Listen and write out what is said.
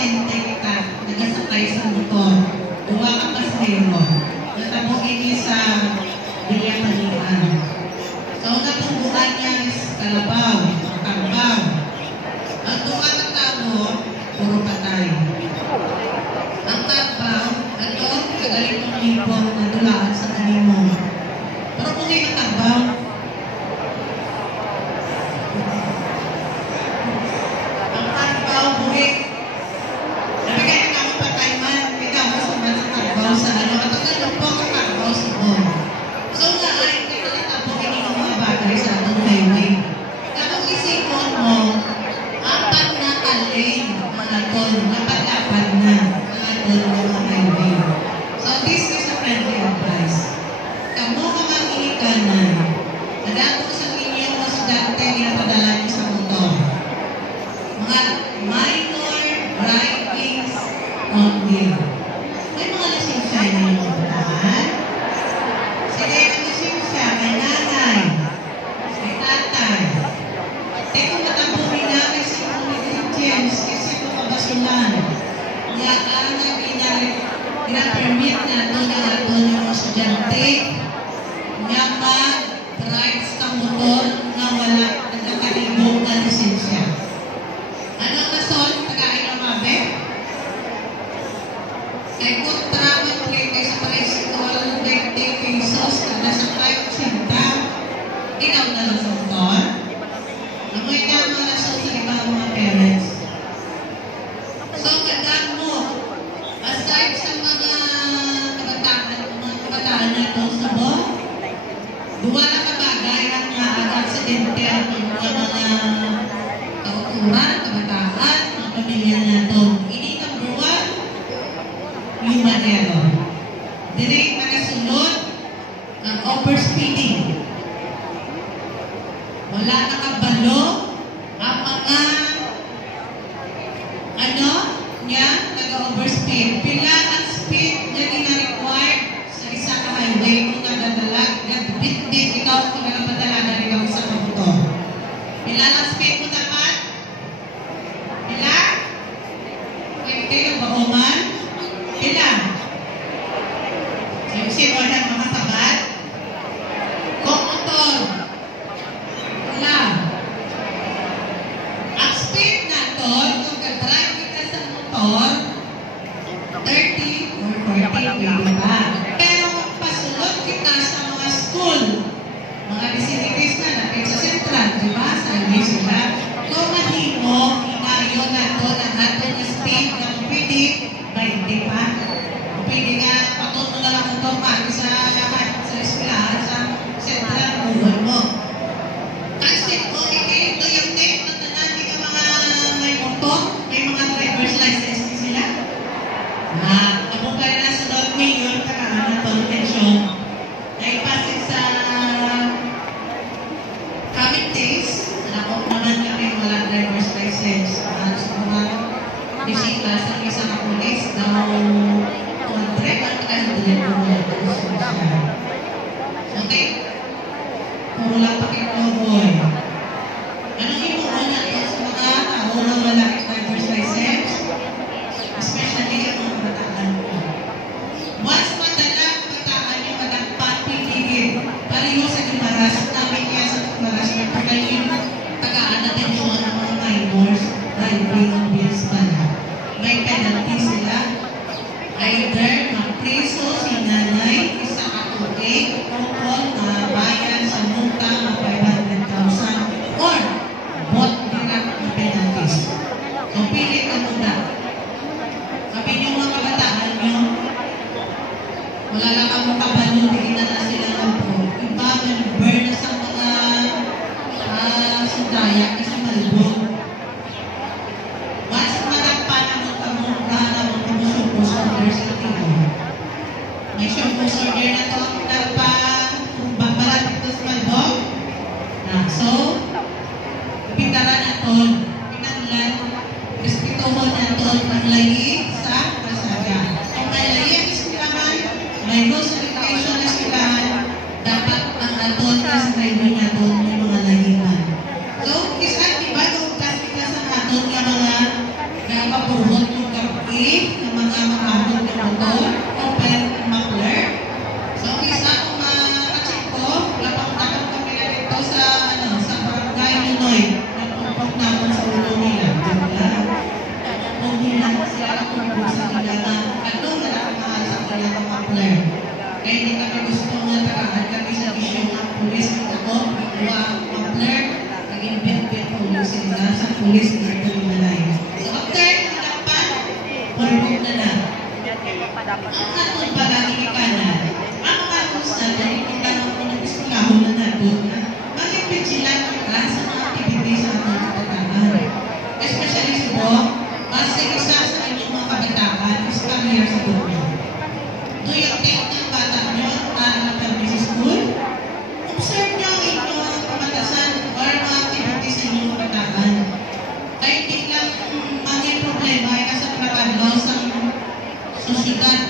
aksidente kita, nagasakay sa motor. Duwa ka pasahero. Natabugin niya sa Villapanian. So, napubuan niya is Kalabaw, Tambaw. Ang duwa na tao, puro patay. Ang Tambaw, ito, kagaling ng libong na dulaan sa kanimo. Pero kung yung Tambaw, pulis na Talimalay. So after nalapan, pulpog na na. Ang atong palagi ka na, ang kanusan, dahil kita ng unang iskulahon na nato na, mag-ipit sila sa mga activities sa atong kabataan. Especially po, base isa sa inyong mga kabataan is come here sa Tokyo. Do you take ng bata nyo na permi sa school? Observe nyo ang inyong pamatasan or mga activities sa inyong kabataan. Kaya hindi lang mga problema ay nasa trabaho sa susunod